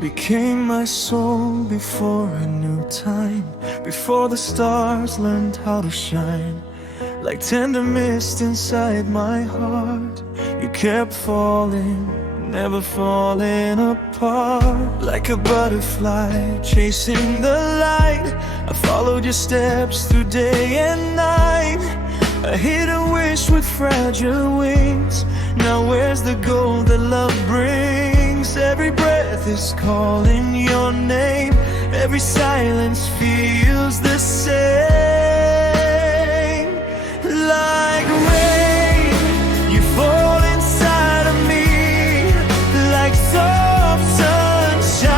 became my soul before I knew time, before the stars learned how to shine. Like tender mist inside my heart, you kept falling, never falling apart. Like a butterfly chasing the light, I followed your steps through day and night. I hid a wish with fragile wings. Now where's the gold that love brings? Every breath is calling your name, every silence feels the same. Like rain, you fall inside of me, like soft sunshine.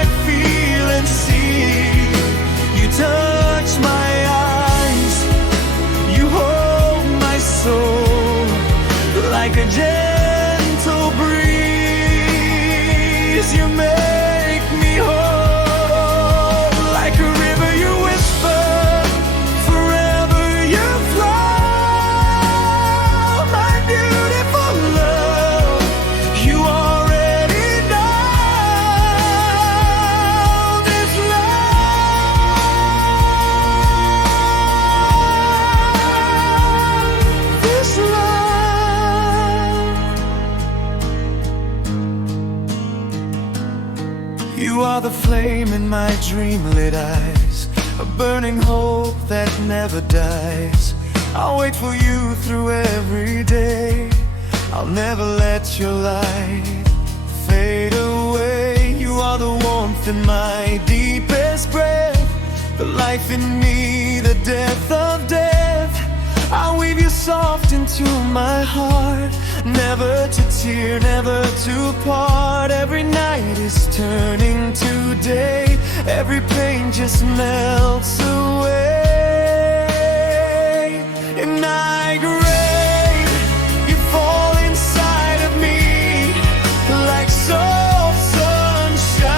I feel and see, you touch my eyes, you hold my soul, like a gentle breeze. You make me whole, like a river you whisper, forever you flow. My beautiful love, you already know this love, this love. You are the flame in my dream-lit eyes, a burning hope that never dies. I'll wait for you through every day, I'll never let your light fade away. You are the warmth in my deepest breath, the life in me, the depth of death. I'll weave you soft into my heart, never to tear, never to part. Every night is turning to day, every pain just melts away. And like rain, you fall inside of me, like soft sunshine.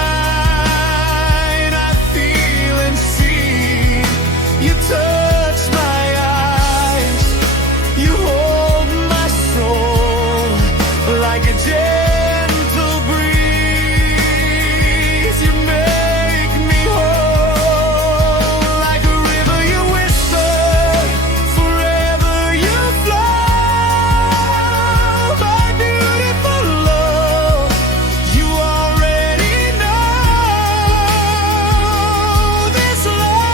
I feel and see, you touch my eyes, you hold my soul, like a gentle breeze. You make me whole, like a river you whisper, forever you flow. My beautiful love, you already know this love,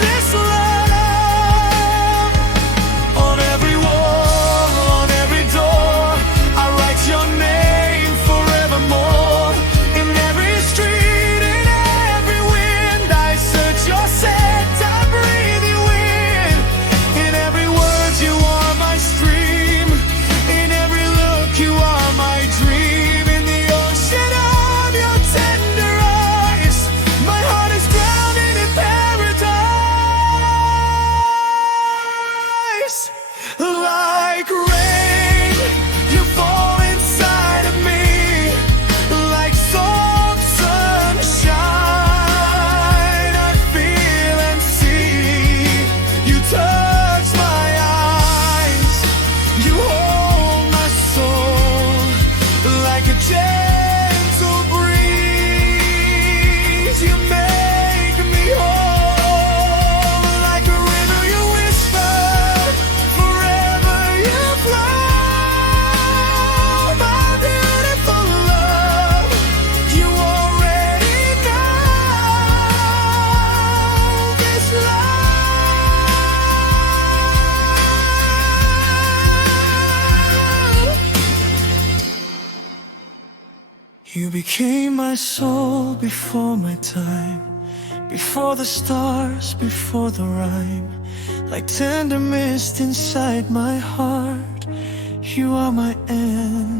this love. On every wall, on every door, I write your name forevermore. In every street, in every wind, I search your scent, I breathe you in. In every word, you are my stream. In every look, you are my dream. In the ocean of your tender eyes, my heart is drowning in paradise. Like rain, you fall inside of me, like soft sunshine. I feel and see, you touch my eyes, you hold my soul, like a gentle breeze. You make me whole, like a river you whisper, forever you flow. My beautiful love, you already know this love. You became my soul before my time, before the stars, before the rhyme. Like tender mist inside my heart, you are my end.